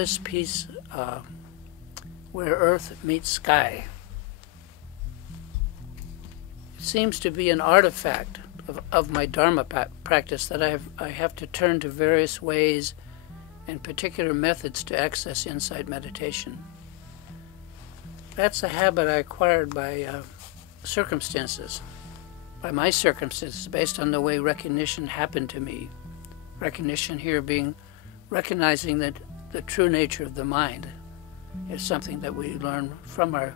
this piece, Where Earth Meets Sky. It seems to be an artifact of my Dharma practice that I have to turn to various ways and particular methods to access insight meditation. That's a habit I acquired by circumstances, by my circumstances, based on the way recognition happened to me. Recognition here being recognizing that the true nature of the mind is something that we learn from our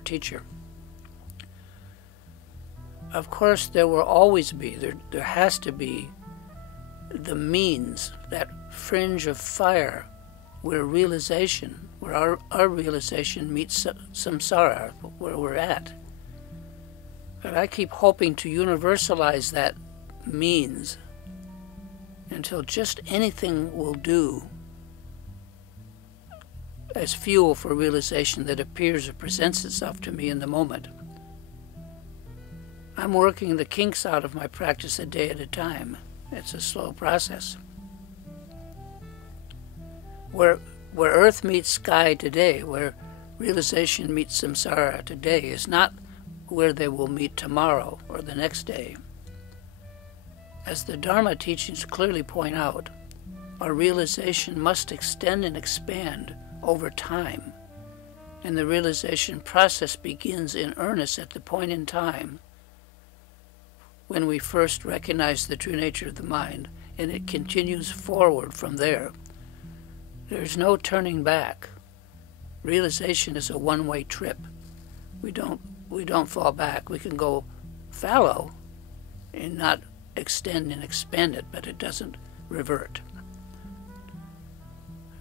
teacher. Of course, there will always be, there has to be the means, that fringe of fire where realization, where our realization meets samsara, where we're at. But I keep hoping to universalize that means until just anything will do as fuel for realization that appears or presents itself to me in the moment. I'm working the kinks out of my practice a day at a time. It's a slow process. Where earth meets sky today, where realization meets samsara today, is not where they will meet tomorrow or the next day. As the Dharma teachings clearly point out, our realization must extend and expand over time, and the realization process begins in earnest at the point in time when we first recognize the true nature of the mind, and it continues forward from there. There's no turning back. Realization is a one-way trip. We don't fall back. We can go fallow and not extend and expand it, but it doesn't revert.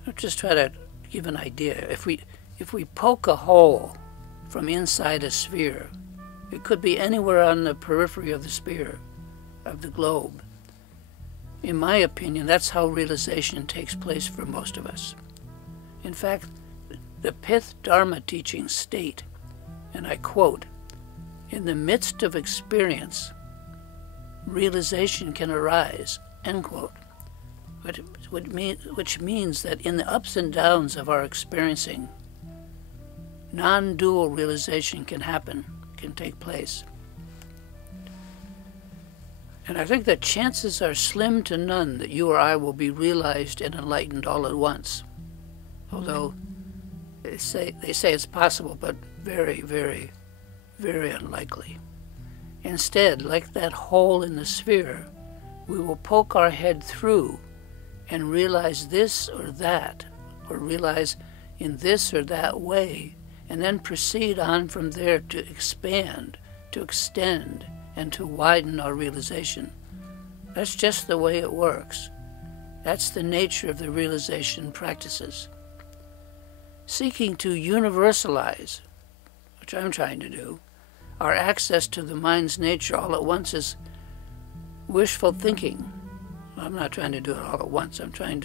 I'll just try to give an idea. If we poke a hole from inside a sphere, it could be anywhere on the periphery of the sphere, of the globe. In my opinion, that's how realization takes place for most of us. In fact, the Pith Dharma teachings state, and I quote, "In the midst of experience, realization can arise," end quote. Which means that in the ups and downs of our experiencing, non-dual realization can happen, can take place. And I think that chances are slim to none that you or I will be realized and enlightened all at once. Although they say it's possible, but very, very, very unlikely. Instead, like that hole in the sphere, we will poke our head through and realize this or that, or realize in this or that way, and then proceed on from there to expand, to extend, and to widen our realization. That's just the way it works. That's the nature of the realization practices. Seeking to universalize, which I'm trying to do, our access to the mind's nature all at once is wishful thinking. I'm not trying to do it all at once. I'm trying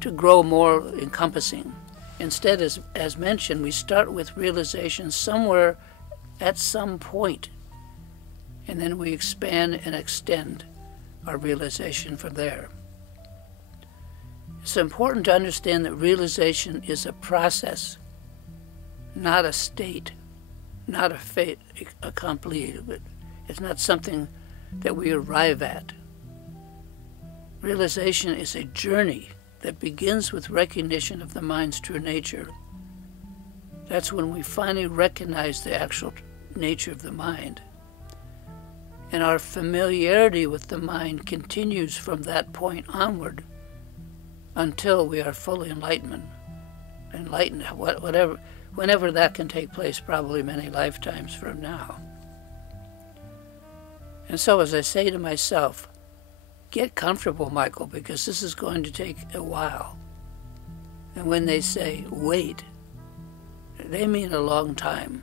to grow more encompassing. Instead, as mentioned, we start with realization somewhere at some point, and then we expand and extend our realization from there. It's important to understand that realization is a process, not a state, not a fait accompli. It's not something that we arrive at. Realization is a journey that begins with recognition of the mind's true nature. That's when we finally recognize the actual nature of the mind. And our familiarity with the mind continues from that point onward until we are fully enlightened, whenever that can take place, probably many lifetimes from now. And so as I say to myself, get comfortable, Michael, because this is going to take a while. And when they say, wait, they mean a long time.